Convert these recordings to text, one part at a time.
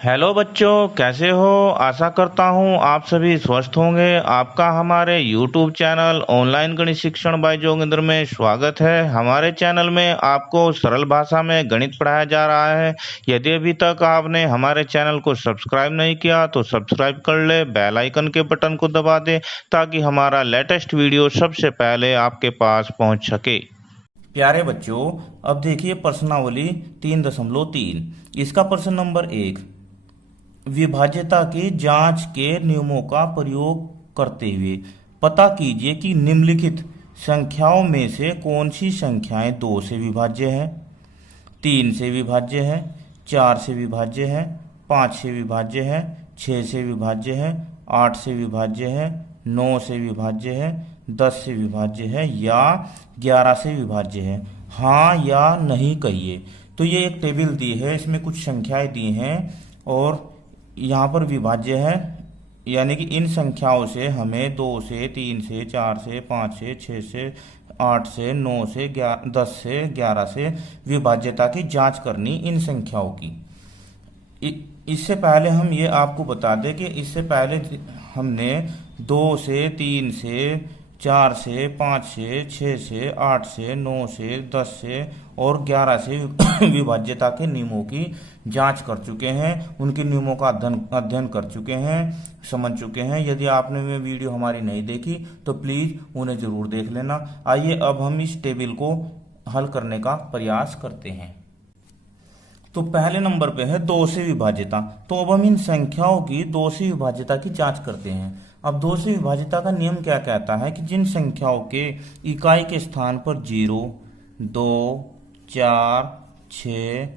Hello बच्चों, कैसे हो। आशा करता हूँ आप सभी स्वस्थ होंगे। आपका हमारे YouTube चैनल ऑनलाइन गणित शिक्षण बाय जोगिंदर में स्वागत है। हमारे चैनल में आपको सरल भाषा में गणित पढ़ाया जा रहा है। यदि अभी तक आपने हमारे चैनल को सब्सक्राइब नहीं किया तो सब्सक्राइब कर ले, बेल आइकन के बटन को दबा दे ताकि हमारा लेटेस्ट वीडियो सबसे पहले आपके पास पहुँच सके। प्यारे बच्चों, अब देखिए प्रश्नावली 3.3। इसका प्रश्न नंबर 1, विभाज्यता की जांच के नियमों का प्रयोग करते हुए पता कीजिए कि निम्नलिखित संख्याओं में से कौन सी संख्याएं 2 से विभाज्य है, 3 से विभाज्य है, 4 से विभाज्य है, 5 से विभाज्य है, 6 से विभाज्य है, 8 से विभाज्य है, 9 से विभाज्य है, 10 से विभाज्य है या 11 से विभाज्य है। हाँ या नहीं कहिए। तो ये एक टेबल दी है, इसमें कुछ संख्याएं दी हैं और यहाँ पर विभाज्य है, यानी कि इन संख्याओं से हमें 2 से, 3 से, 4 से, 5 से, 6 से, 8 से, 9 से, 10 से, 11 से विभाज्यता की जांच करनी इन संख्याओं की। इससे पहले हम ये आपको बता दें कि इससे पहले हमने 2 से, 3 से, 4 से, 5 से, 6 से, 8 से, 9 से, 10 से और 11 से विभाज्यता के नियमों की जांच कर चुके हैं, उनके नियमों का अध्ययन कर चुके हैं, समझ चुके हैं। यदि आपने वे वीडियो हमारी नहीं देखी तो प्लीज उन्हें जरूर देख लेना। आइए अब हम इस टेबल को हल करने का प्रयास करते हैं। तो पहले नंबर पे है 2 से विभाज्यता। तो अब हम इन संख्याओं की 2 से विभाज्यता की जांच करते हैं। अब 2 से विभाज्यता का नियम क्या कहता है कि जिन संख्याओं के इकाई के स्थान पर 0, 2, 4, 6,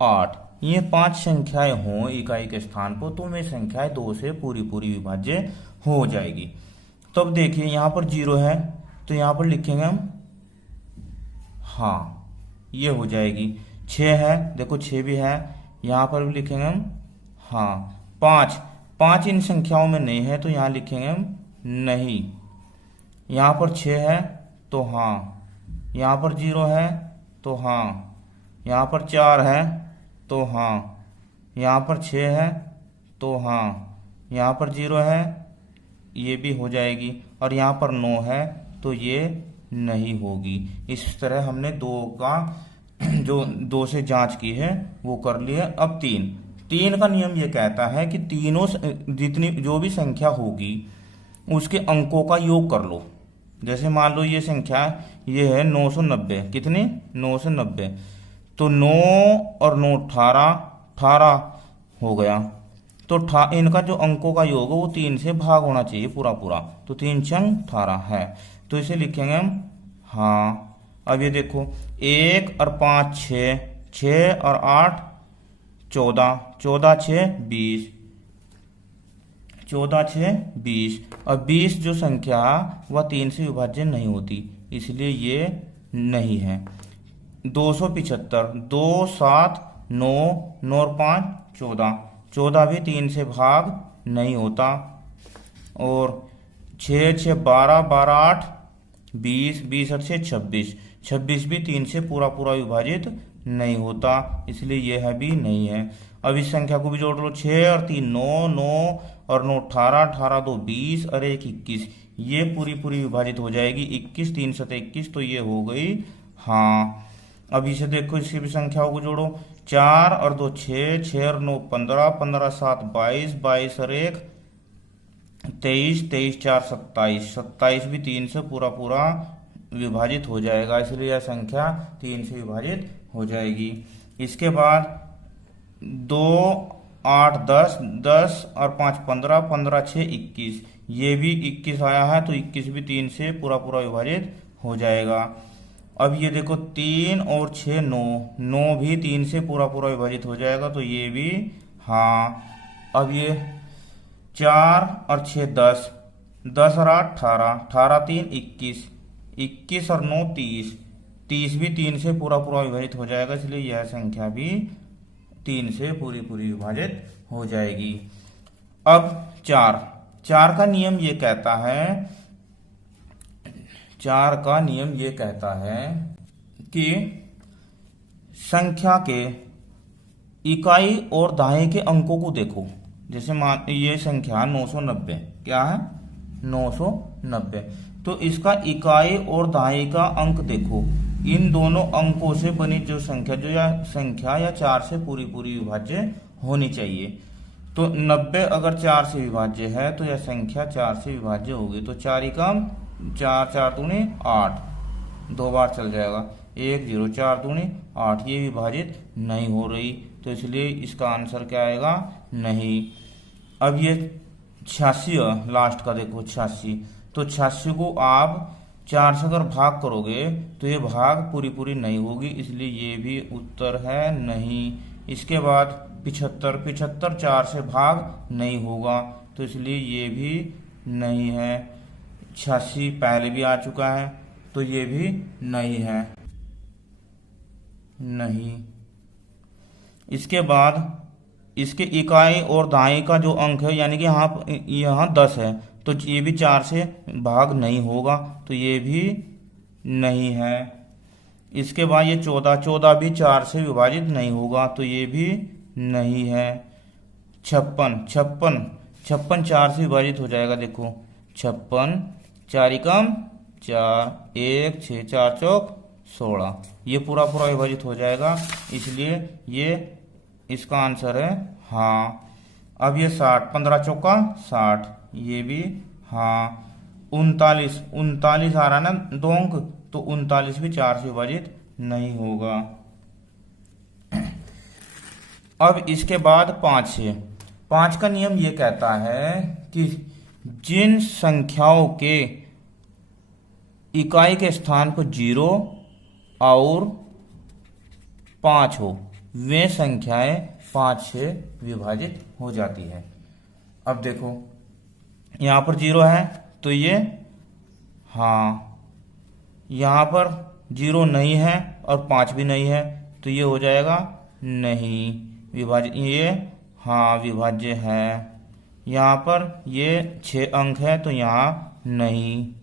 8 ये 5 संख्याएं हों इकाई के स्थान पर तो वे संख्याएं 2 से पूरी विभाज्य हो जाएगी। तो अब देखिए यहाँ पर 0 है तो यहाँ पर लिखेंगे हम हाँ, ये हो जाएगी। 6 है, देखो 6 भी है, यहाँ पर भी लिखेंगे हम हाँ। 5 इन संख्याओं में नहीं है तो यहाँ लिखेंगे हम नहीं। यहाँ पर 6 है तो हाँ, यहाँ पर 0 है तो हाँ, यहाँ पर 4 है तो हाँ, यहाँ पर 6 है तो हाँ, यहाँ पर 0 है ये भी हो जाएगी और यहाँ पर 9 है तो ये नहीं होगी। इस तरह हमने 2 का जो 2 से जांच की है वो कर ली है। अब 3 का नियम ये कहता है कि तीनों जितनी जो भी संख्या होगी उसके अंकों का योग कर लो। जैसे मान लो ये संख्या ये है 990, कितनी 990, तो 9 और 9 18 हो गया। तो इनका जो अंकों का योग है वो 3 से भाग होना चाहिए पूरा। तो 3 छंग 18 है तो इसे लिखेंगे हम हाँ। अब ये देखो 1 और 5 6, 6 और 8 14, 14 6 20, 14 6 20। और 20 जो संख्या वह 3 से विभाज्य नहीं होती इसलिए ये नहीं है। 275, 2 7 9, 9 और 5 14, 14 भी 3 से भाग नहीं होता। और 6 6 12, 12 8 20, 20 और 6 26, 26 भी 3 से पूरा विभाजित नहीं होता इसलिए यह भी नहीं है। अब इस संख्या को भी जोड़ लो, 6 और 3 9, 9 और 9 18, 18 2 20 और 1 21, ये पूरी विभाजित हो जाएगी। 21 3 7 21 तो ये हो गई हाँ। अब इसे देखो, इसी भी संख्याओं को जोड़ो, 4 और 2 6, 6 और 9 15, 15 7 22, 22 और 1 23, 23 4 27, 27 भी 3 से पूरा विभाजित हो जाएगा इसलिए यह संख्या 3 से विभाजित हो जाएगी। इसके बाद 2 8 10, 10 और 5 15, 15 6 21, ये भी 21 आया है तो 21 भी 3 से पूरा विभाजित हो जाएगा। अब ये देखो 3 और 6 9, 9 भी 3 से पूरा विभाजित हो जाएगा तो ये भी हाँ। अब ये 4 और 6 10, 10 और 8 18, 18 3 21, 21 और 9 30, 30 भी 3 से पूरा विभाजित हो जाएगा इसलिए यह संख्या भी 3 से पूरी विभाजित हो जाएगी। अब 4 का नियम ये कहता है, 4 का नियम ये कहता है कि संख्या के इकाई और दहाई के अंकों को देखो। जैसे मान ये संख्या 990, क्या है 990, तो इसका इकाई और दहाई का अंक देखो। इन दोनों अंकों से बनी जो संख्या, जो या संख्या या 4 से पूरी पूरी विभाज्य होनी चाहिए। तो 90 अगर 4 से विभाज्य है तो यह संख्या 4 से विभाज्य होगी। तो 4 एकम 4, 4 दूनी 8, 2 बार चल जाएगा, 1 0, 4 दूनी 8, ये विभाजित नहीं हो रही, तो इसलिए इसका आंसर क्या आएगा, नहीं। अब ये 86 लास्ट का देखो 86, तो 86 को आप 4 से अगर भाग करोगे तो ये भाग पूरी पूरी नहीं होगी, इसलिए ये भी उत्तर है नहीं। इसके बाद 75, 75 4 से भाग नहीं होगा, तो इसलिए ये भी नहीं है। 86 पहले भी आ चुका है, तो ये भी नहीं है, नहीं। इसके बाद इसके इकाई और दहाई का जो अंक है, यानी कि यहाँ 10 है, तो ये भी 4 से भाग नहीं होगा, तो ये भी नहीं है। इसके बाद ये 14, 14 भी 4 से विभाजित नहीं होगा, तो ये भी नहीं है। 56, 56 4 से विभाजित हो जाएगा, देखो 56, 4 एकम 4, 1 6, 4 चौक 16, ये पूरा पूरा विभाजित हो जाएगा, इसलिए ये इसका आंसर है हाँ। अब ये 60, 15 चौका 60, ये भी हाँ। 39, 39 आ रहा ना 2 अंक, तो 39 भी 4 से विभाजित नहीं होगा। अब इसके बाद 5 है। 5 का नियम ये कहता है कि जिन संख्याओं के इकाई के स्थान पर 0 और 5 हो, वे संख्याएं 5 से विभाजित हो जाती है। अब देखो यहां पर 0 है तो ये हाँ, यहां पर 0 नहीं है और 5 भी नहीं है, तो ये हो जाएगा नहीं विभाज्य, ये हाँ विभाज्य है। यहाँ पर ये 6 अंक है, तो यहाँ नहीं।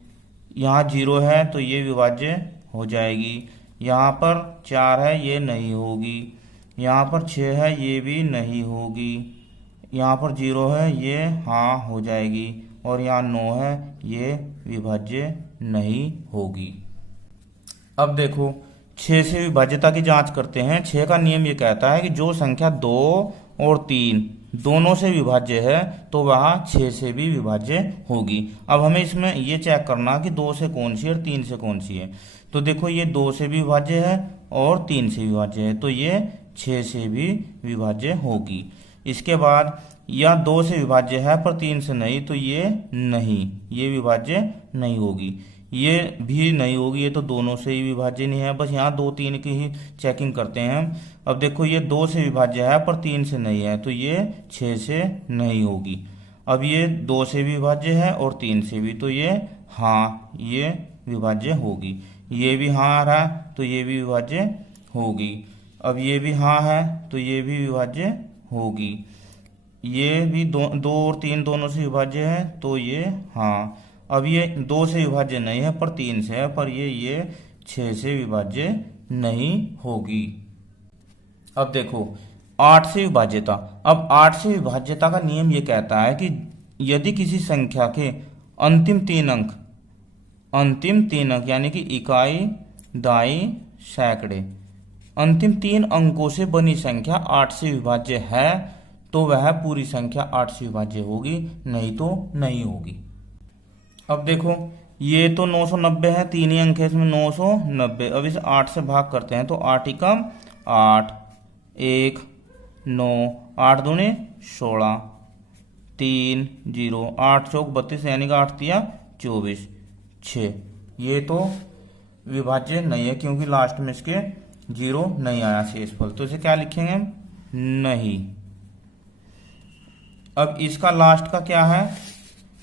यहाँ 0 है तो ये विभाज्य हो जाएगी। यहाँ पर 4 है, ये नहीं होगी। यहाँ पर 6 है, ये भी नहीं होगी। यहाँ पर 0 है, ये हाँ हो जाएगी। और यहाँ 9 है, ये विभाज्य नहीं होगी। अब देखो 6 से विभाज्यता की जांच करते हैं। 6 का नियम ये कहता है कि जो संख्या 2 और 3 दोनों से विभाज्य है तो वह 6 से भी विभाज्य होगी। अब हमें इसमें ये चेक करना कि 2 से कौन सी है और 3 से कौन सी है। तो देखो ये 2 से भी विभाज्य है और 3 से विभाज्य है, तो ये 6 से भी विभाज्य होगी। इसके बाद यह 2 से विभाज्य है पर 3 से नहीं, तो ये नहीं, ये विभाज्य नहीं होगी। ये भी नहीं होगी, ये तो दोनों से ही विभाज्य नहीं है। बस यहाँ 2 3 की ही चेकिंग करते हैं हम। अब देखो ये 2 से विभाज्य है पर 3 से नहीं है, तो ये 6 से नहीं होगी। अब ये 2 से भी विभाज्य है और 3 से भी, तो ये हाँ, ये विभाज्य होगी। ये भी हाँ आ रहा है, तो ये भी विभाज्य होगी। अब ये भी हाँ है, तो ये भी विभाज्य होगी। ये भी 2 और 3 दोनों से विभाज्य है, तो ये हाँ। अब ये 2 से विभाज्य नहीं है पर 3 से है, पर ये 6 से विभाज्य नहीं होगी। अब देखो 8 से विभाज्यता। अब 8 से विभाज्यता का नियम ये कहता है कि यदि किसी संख्या के अंतिम 3 अंक यानी कि इकाई, दाई, सैकड़े, अंतिम 3 अंकों से बनी संख्या 8 से विभाज्य है तो वह पूरी संख्या 8 से विभाज्य होगी, नहीं तो नहीं होगी। अब देखो ये तो 990 है, 3 ही अंक है इसमें 990। अब इसे 8 से भाग करते हैं, तो 8 एकम 8, 1 9, 8 दूनी 16, 3 0, 8 चौक 32, यानी कि 8 तिया 24, 6। ये तो विभाज्य नहीं है क्योंकि लास्ट में इसके 0 नहीं आया शेषफल, तो इसे क्या लिखेंगे हम, नहीं। अब इसका लास्ट का क्या है,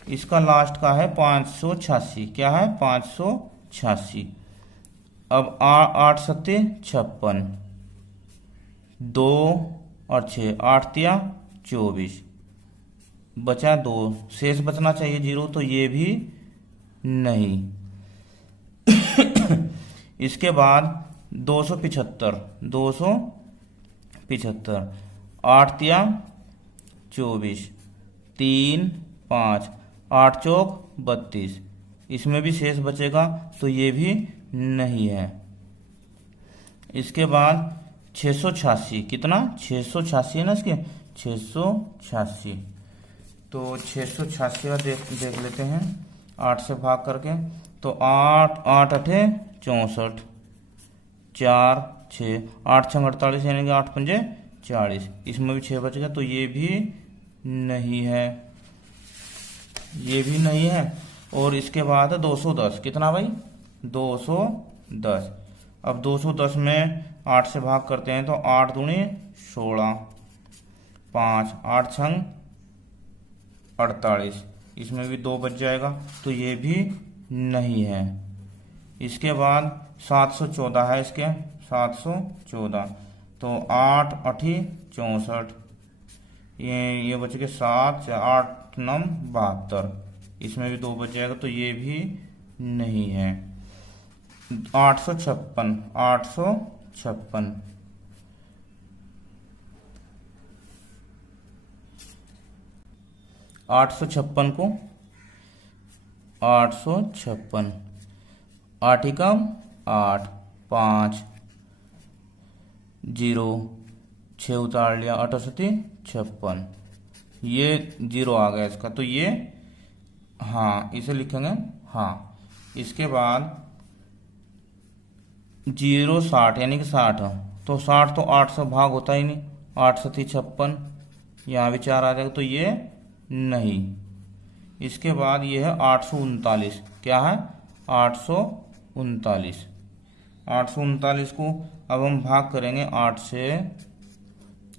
इसका लास्ट का है 586, क्या है 586। अब 8 सत्ते 56, 2 और 6, 8 तिया 24, बचा 2, शेष बचना चाहिए 0, तो ये भी नहीं। इसके बाद 275, 8 तिया 24, 3 5, 8 चौक 32, इसमें भी शेष बचेगा तो ये भी नहीं है। इसके बाद 686, कितना 686 है ना इसके, 686, तो 686 का देख लेते हैं 8 से भाग करके, तो 8 8 अठे 64, 4 6, 8 6 48 यानी कि 8 पंजे 40, इसमें भी 6 बच गया तो ये भी नहीं है, ये भी नहीं है। और इसके बाद 210, कितना भाई 210। अब 210 में 8 से भाग करते हैं तो 8 दूनी 16, 5 8 छंग 48, इसमें भी 2 बच जाएगा तो ये भी नहीं है। इसके बाद 714 है इसके, 714, तो 8 8 64, ये बच के 7 से 8 9 72, इसमें भी 2 बच जाएगा तो ये भी नहीं है। 856, 856, 856 को 856, 8 एकम 8, 5 0, 6 उतार लिया, 8 56, ये 0 आ गया इसका, तो ये हाँ इसे लिखेंगे हाँ। इसके बाद 0 60 यानी कि 60, तो 60 तो 8 से भाग होता ही नहीं, 8 7 56, यहाँ भी 4 आ जाएगा तो ये नहीं। इसके बाद ये है 839, क्या है 839, 839 को अब हम भाग करेंगे 8 से,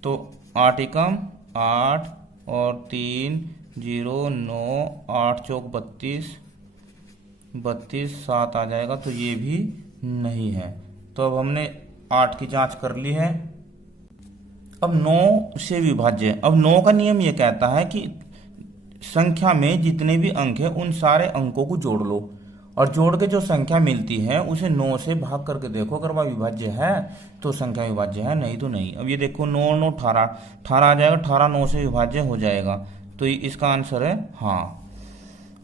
तो 8 एकम 8 और 3 0 9, 8 चौक 32, 32 7 आ जाएगा तो ये भी नहीं है। तो अब हमने 8 की जांच कर ली है। अब 9 से विभाज्य, अब 9 का नियम ये कहता है कि संख्या में जितने भी अंक है उन सारे अंकों को जोड़ लो और जोड़ के जो संख्या मिलती है उसे 9 से भाग करके देखो, अगर वह विभाज्य है तो संख्या विभाज्य है, नहीं तो नहीं। अब ये देखो 9 9 18, 18 आ जाएगा, 18 9 से विभाज्य हो जाएगा, तो इसका आंसर है हाँ।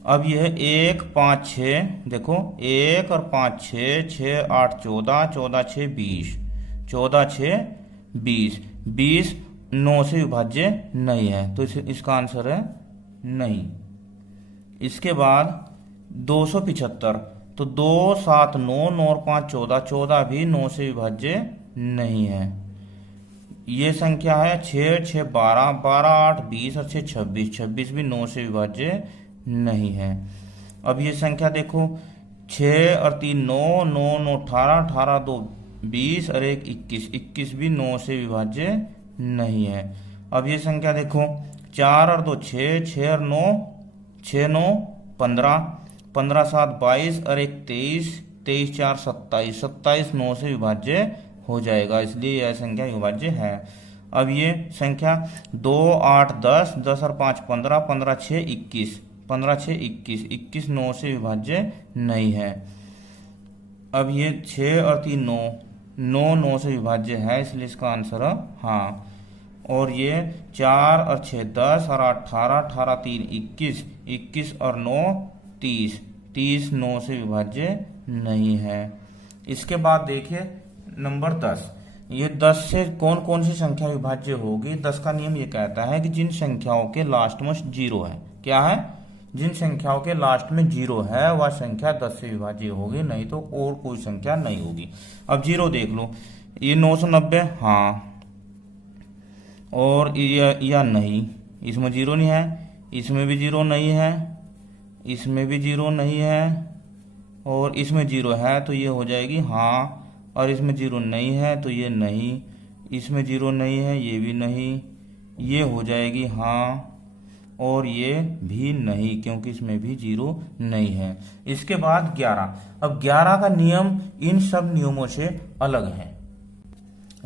अब यह 1 5 6, देखो 1 और 5 6, 6 8 14, 14 6 20, 14 6 20, 20 9 से विभाज्य नहीं है, तो इसका आंसर है नहीं। इसके बाद 275, तो 2 7 9, 9 और 5 14, 14 भी 9 से विभाज्य नहीं है। ये संख्या है 6 6 12, 12 8 20 और 6 26, 26 भी 9 से विभाज्य नहीं है। अब ये संख्या देखो 6 और 3 9, 9 9 18, 18 2 20 और 1 21, 21 भी 9 से विभाज्य नहीं है। अब ये संख्या देखो 4 और 2 6, 6 और 9, 6 9 15, 15 7 22 और 1 23, 23 4 27, 27 9 से विभाज्य हो जाएगा, इसलिए यह संख्या विभाज्य है। अब ये संख्या 2 8 10, 10 और 5 15, 15 6 21, 15 6 21, 21 9 से विभाज्य नहीं है। अब ये 6 और 3 9, 9 9 से विभाज्य है, इसलिए इसका आंसर है हाँ। और ये 4 और 6 10 और 8 18, 18 3 21, 21 और 9 30, 30 9 से विभाज्य नहीं है। इसके बाद देखिए नंबर 10, ये 10 से कौन कौन सी संख्या विभाज्य होगी। 10 का नियम ये कहता है कि जिन संख्याओं के लास्ट में 0 है, क्या है, जिन संख्याओं के लास्ट में 0 है वह संख्या 10 से विभाज्य होगी, नहीं तो और कोई संख्या नहीं होगी। अब 0 देख लो, ये 990 हाँ, और या नहीं, इसमें 0 नहीं है, इसमें भी 0 नहीं है, इसमें भी 0 नहीं है, और इसमें 0 है तो ये हो जाएगी हाँ, और इसमें 0 नहीं है तो ये नहीं, इसमें 0 नहीं है ये भी नहीं, ये हो जाएगी हाँ, और ये भी नहीं क्योंकि इसमें भी 0 नहीं है। इसके बाद 11, अब 11 का नियम इन सब नियमों से अलग है।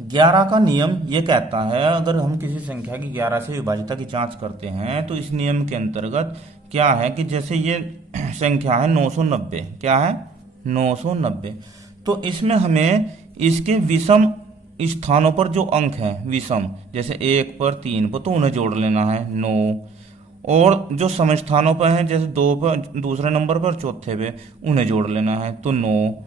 11 का नियम ये कहता है अगर हम किसी संख्या की 11 से विभाज्यता की जांच करते हैं तो इस नियम के अंतर्गत क्या है कि जैसे ये संख्या है 990, क्या है 990, तो इसमें हमें इसके विषम स्थानों पर जो अंक है विषम, जैसे 1 पर 3 पर, तो उन्हें जोड़ लेना है 9। और जो सम स्थानों पर हैं, जैसे 2 पर दूसरे नंबर पर, चौथे पे, उन्हें जोड़ लेना है तो 9।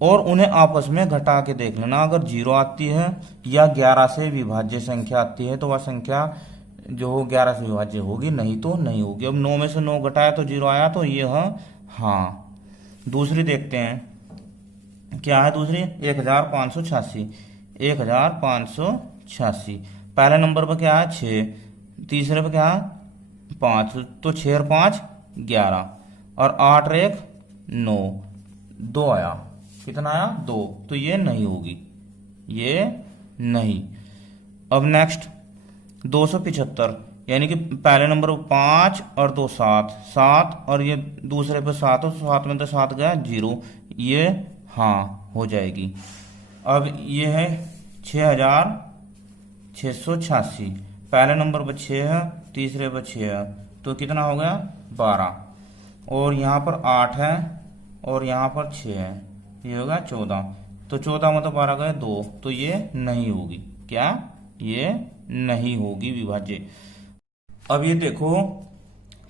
और उन्हें आपस में घटा के देख लेना, अगर 0 आती है या 11 से विभाज्य संख्या आती है तो वह संख्या जो 11 से विभाज्य होगी, नहीं तो नहीं होगी। अब 9 में से 9 घटाया तो 0 आया, तो ये हाँ। दूसरी देखते हैं क्या है दूसरी, 1586। 1586 पहले नंबर पर क्या है 6, तीसरे पर क्या है 5, तो 6 और 5 11, और 8 और 1 9, 2 आया। कितना आया 2, तो ये नहीं होगी, ये नहीं। अब नेक्स्ट 275, यानी कि पहले नंबर पर 5 और 2 7, 7 और ये दूसरे पे 7 हो, तो 7 में तो 7 गया 0, ये हाँ हो जाएगी। अब ये है 6686, पहले नंबर पर 6 है, तीसरे पर 6 है, तो कितना हो गया 12, और यहाँ पर 8 है और यहाँ पर 6 है, ये होगा 14, तो 14 में तो 12 गए 2, तो ये नहीं होगी। क्या, ये नहीं होगी विभाज्य। अब ये देखो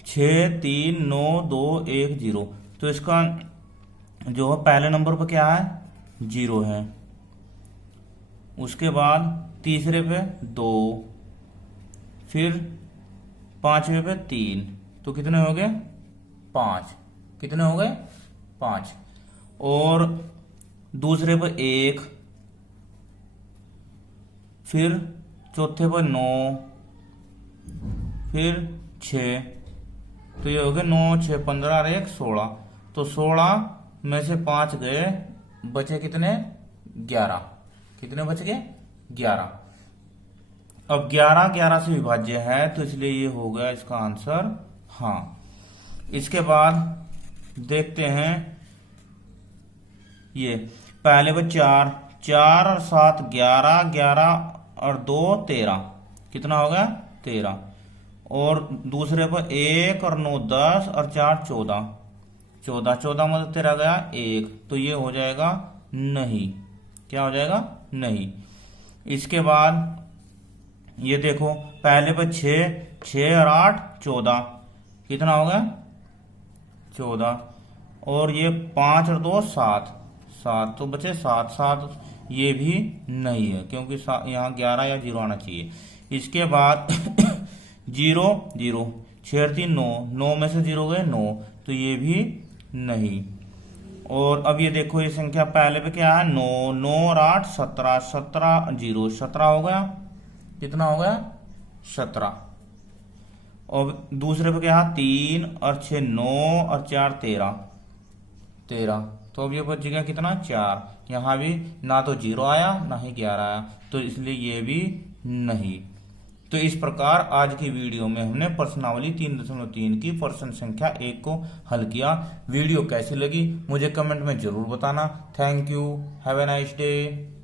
6 3 9 2 1 0, तो इसका जो है पहले नंबर पर क्या है 0 है, उसके बाद तीसरे पे 2, फिर पांचवे पे 3, तो कितने हो गए 5, कितने हो गए 5, और दूसरे पे 1, फिर चौथे पर 9, फिर 6, तो ये हो गए 9 6 15 और 1 16, तो 16 में से 5 गए, बचे कितने 11, कितने बच गए 11। अब 11 से विभाज्य है, तो इसलिए ये हो गया इसका आंसर हाँ। इसके बाद देखते हैं ये पहले पर 4 4 और 7 11, 11 और 2 13, कितना हो गया 13, और दूसरे पर 1 और 9 10 और 4 14, 14 में तो 13 गया 1, तो ये हो जाएगा नहीं। क्या हो जाएगा नहीं। इसके बाद ये देखो पहले पर 6 और 8 14, कितना हो गया 14, और ये 5 और 2 7, तो बचे 7, ये भी नहीं है, क्योंकि यहाँ 11 या 0 आना चाहिए। इसके बाद 0 0 6 और 3 9, 9 में से 0 गए 9, तो ये भी नहीं। और अब ये देखो ये संख्या पहले पे क्या है 9 9 और 8 17, 17 0 17 हो गया, कितना हो गया 17, और दूसरे पे क्या है 3 और 6 9 और 4 13, तो अब ये बच गया कितना 4, यहाँ भी ना तो 0 आया ना ही 11 आया, तो इसलिए ये भी नहीं। तो इस प्रकार आज की वीडियो में हमने प्रश्नावली 3.3 की प्रश्न संख्या 1 को हल किया। वीडियो कैसी लगी मुझे कमेंट में जरूर बताना। Thank you, have a nice day.